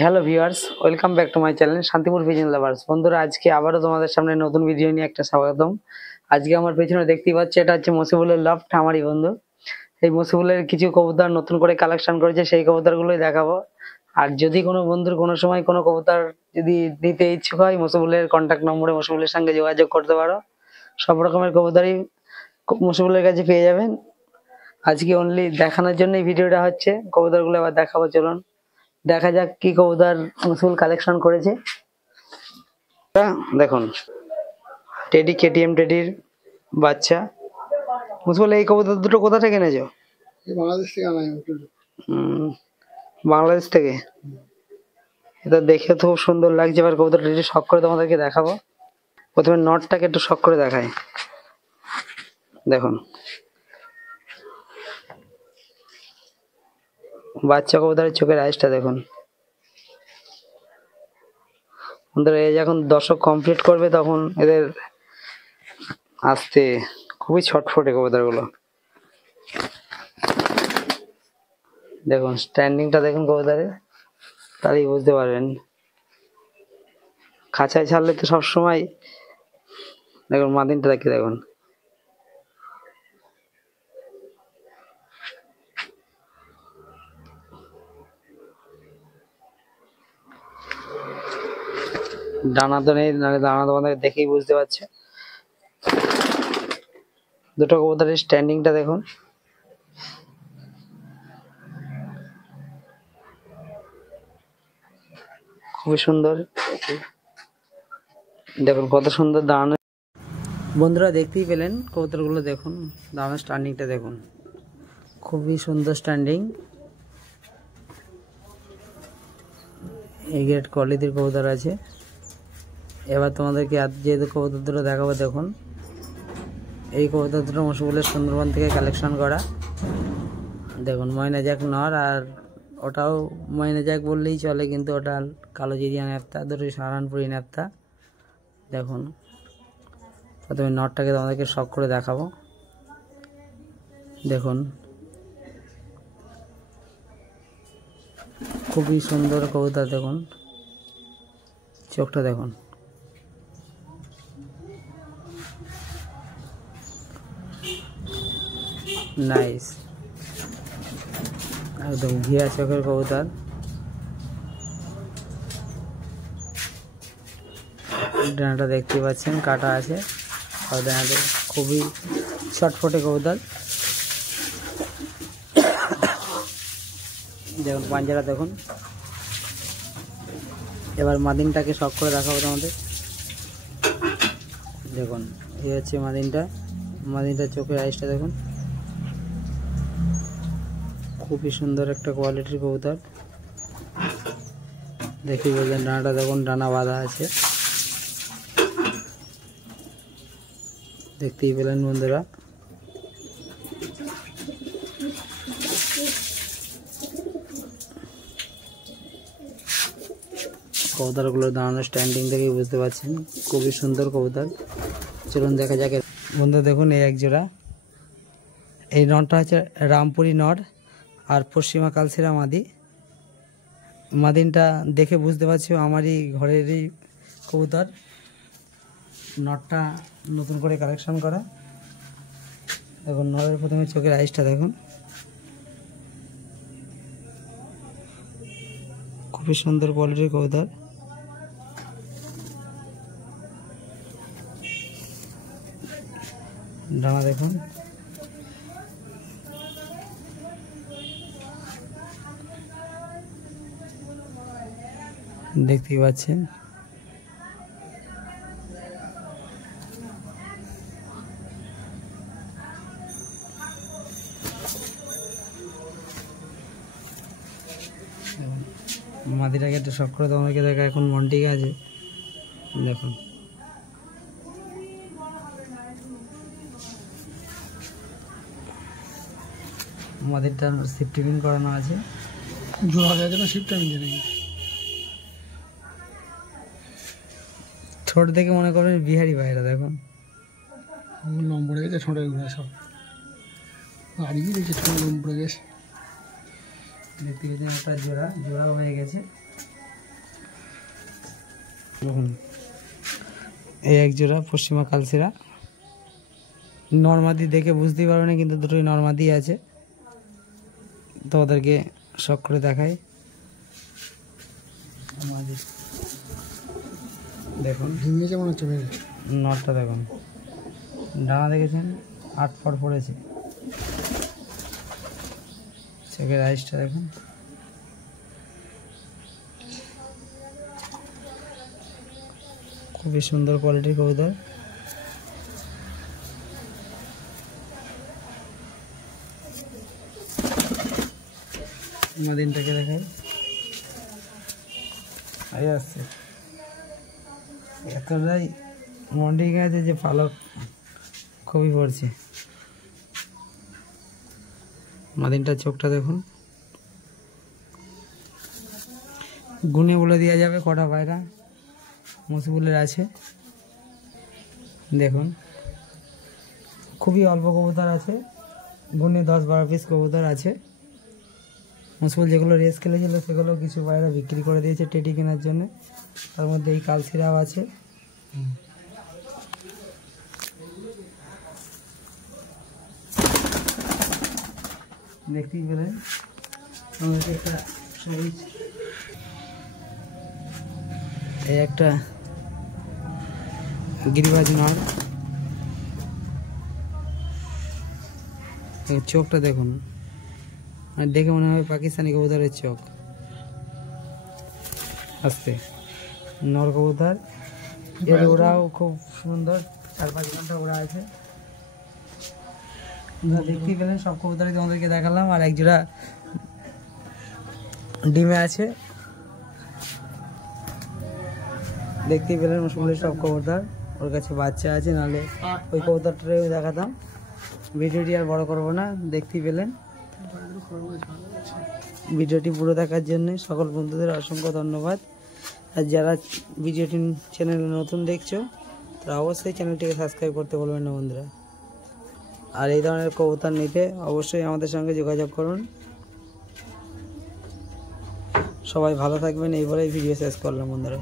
Hello viewers, welcome back to my channel Shantipur pigeon lovers. বন্ধুরা, আজকে আবারও তোমাদের সামনে নতুন ভিডিও নিয়ে একটা স্বাগতম। আজকে আমার পেছনে দেখতেই পাচ্ছি, এটা হচ্ছে মসিবুলের লফট, আমারই বন্ধু। এই মসিবুলের কিছু কবুতর নতুন করে কালেকশন করেছে, সেই কবুতরগুলোই দেখাবো। আর যদি কোনো বন্ধুর কোনো সময় কোনো কবুতর যদি নিতে ইচ্ছুক হয়, মসিবুলের কন্ট্যাক্ট নম্বরে মসিবুলের সঙ্গে যোগাযোগ করতে পারো। সব রকমের কবুতরই মসিবুলের কাছে পেয়ে যাবেন। আজকে অনলি দেখানোর জন্য এই ভিডিওটা হচ্ছে। কবুতরগুলো আবার দেখাবো, চলুন দেখা যাক কি কবুতর মসিবুল কালেকশন করেছে। দেখুন, টেডি, কেটিএম টেডির বাচ্চা। মসিবুল, এই কবুতর দুটো কোথা থেকে এনেছো? বাংলাদেশ থেকে আনাই। বাংলাদেশ থেকে। এটা দেখে তো খুব সুন্দর লাগছে। এবার কবুতরটা একটু শখ করে তোমাদেরকে দেখাবো। প্রথমে নটটাকে একটু শখ করে দেখাই। দেখুন, বাচ্চা কবুতরের চোখের আইসটা দেখুন। এ যখন দশক কমপ্লিট করবে তখন এদের আসতে খুবই ছটফটে কবুতরগুলো। দেখুন স্ট্যান্ডিংটা দেখুন কবুতরের, তাহলেই বুঝতে পারবেন। খাঁচায় ছাড়লে তো সবসময় দেখুন মাদিনটা দেখে দেখুন। ডানা তো নেই, নাহলে ডানা তোমাদের দেখেই বুঝতে পারছে। দুটো কবুতরের স্ট্যান্ডিংটা দেখুন, খুবই সুন্দর। দেখুন কত সুন্দর দাঁড়ানো। বন্ধুরা দেখতেই পেলেন কবুতরগুলো, দেখুন দাঁড়ানোর স্ট্যান্ডিংটা দেখুন, খুবই সুন্দর স্ট্যান্ডিং। এই গ্রেড কোয়ালিটির কবুতর আছে। এবার তোমাদেরকে যেহেতু কবুতর দুটো দেখাবো, দেখুন এই কবুতর দুটো মসিবুলের সুন্দরবন থেকে কালেকশন করা। দেখুন ময়না জ্যাক নর, আর ওটাও ময়না জ্যাক বললেই চলে, কিন্তু ওটা কালো জিরিয়া ন্যাপ্তা, দুটোই সাহারানপুরি ন্যাপ্তা। দেখুন প্রথমে নটটাকে তোমাদেরকে শখ করে দেখাবো। দেখুন খুবই সুন্দর কবুতর, দেখুন চোখটা দেখুন। নাইস, একদম ঘিয়া চোখের কবুতর। ডানাটা দেখতে পাচ্ছেন কাটা আছে, আর ডানাতে খুবই ছটফটে কবুতর। দেখুন পাঞ্জারা দেখুন। এবার মাদিনটাকে শখ করে দেখাবো তোমাদের। দেখুন এই হচ্ছে মাদিনটার চোখের আইসটা দেখুন, খুবই সুন্দর একটা কোয়ালিটির কবুতর। দেখি বললেন ডানাটা দেখুন, ডানা বাঁধা আছে, দেখতেই পেলেন বন্ধুরা। কবুতরগুলোর দাঁড়ানোর স্ট্যান্ডিং থেকেই বুঝতে পারছেন, খুবই সুন্দর কবুতর। চলুন দেখা যাক। বন্ধুরা দেখুন এই এক জোড়া। এই নটটা হচ্ছে রামপুরি নট, আর পশ্চিমা কালসিরা মাদি। মাদিনটা দেখে বুঝতে পারছি আমারই ঘরেরই কবুতর। নটটা নতুন করে কালেকশন করা। দেখুন নটের প্রথমে চোখের আইসটা দেখুন, খুবই সুন্দর কোয়ালিটির কবুতর। ডানা দেখুন, দেখতেই পাচ্ছেন। মাদিটাকে একটু শখ করে তোমাকে দেখা। এখন মন ঠিক আছে, দেখুন মাদিরটা শিফটিং করানো আছে। জোড়া গেছে না শিফটিং নাকি? ছোট থেকে মনে করবেন বিহারি ভাইরা, দেখুন নম্বরে গেছে ছোটের ঘুরে সব হারিয়ে গেছে, ছোট নম্বরে গেছে। দেখতে গেছেন একটা জোড়া হয়ে গেছে। দেখুন এই এক জোড়া পশ্চিমা কালসিরা, নর্মাদি দেখে বুঝতেই পারবে না, কিন্তু দুটোই নর্মাদি আছে। তো ওদেরকে শখ করে দেখাই। দেখুন ভেঙেছে মনে হচ্ছে বেড়ে। নটটা দেখুন, ডানা দেখেছেন 8 ফট পড়েছে। চোখের আইসটা দেখুন, খুবই সুন্দর কোয়ালিটির কবুতর। মাদিনটাকে দেখাই, আসছে এতটাই মন্ডি গেছে যে পালক খুবই পড়ছে। মাদিনটার চোখটা দেখুন, গুনে বলে দেওয়া যাবে কটা পায়রা মসিবুলের আছে। দেখুন খুবই অল্প কবুতর আছে, গুনে 10-12 পিস কবুতর আছে। মসিবুল যেগুলো রেস খেলেছিল সেগুলো কিছু পায়রা বিক্রি করে দিয়েছে টেটি কেনার জন্য। তার মধ্যে এই কালসিরাও আছে। দেখতেই পেলেন আমাদের একটা সাইজ, এই একটা গিরিবাজ নর। চোখটা দেখুন, আর দেখে মনে হয় পাকিস্তানি কবুতরের চোখ। আস্তে নর কবুতর, এর ওরাও খুব সুন্দর, 4-5 ঘন্টা ওরা আছে। দেখতেই পেলেন সব কবুতরই তোমাদেরকে দেখালাম। আর এক জোড়া ডিমে আছে, দেখতেই পেলেন মসুলের সব কবুতর। ওর কাছে বাচ্চা আছে, নাহলে ওই কবুতরটাও দেখাতাম। ভিডিওটি আর বড় করবো না, দেখতেই পেলেন। ভিডিওটি পুরো দেখার জন্য সকল বন্ধুদের অসংখ্য ধন্যবাদ। আর যারা ভিডিওটি চ্যানেলে নতুন দেখছো তারা অবশ্যই চ্যানেলটিকে সাবস্ক্রাইব করতে বলবেন না বন্ধুরা। আর এই ধরনের কবুতর নিতে অবশ্যই আমাদের সঙ্গে যোগাযোগ করুন। সবাই ভালো থাকবেন, এই বলেই ভিডিও শেষ করলাম বন্ধুরা।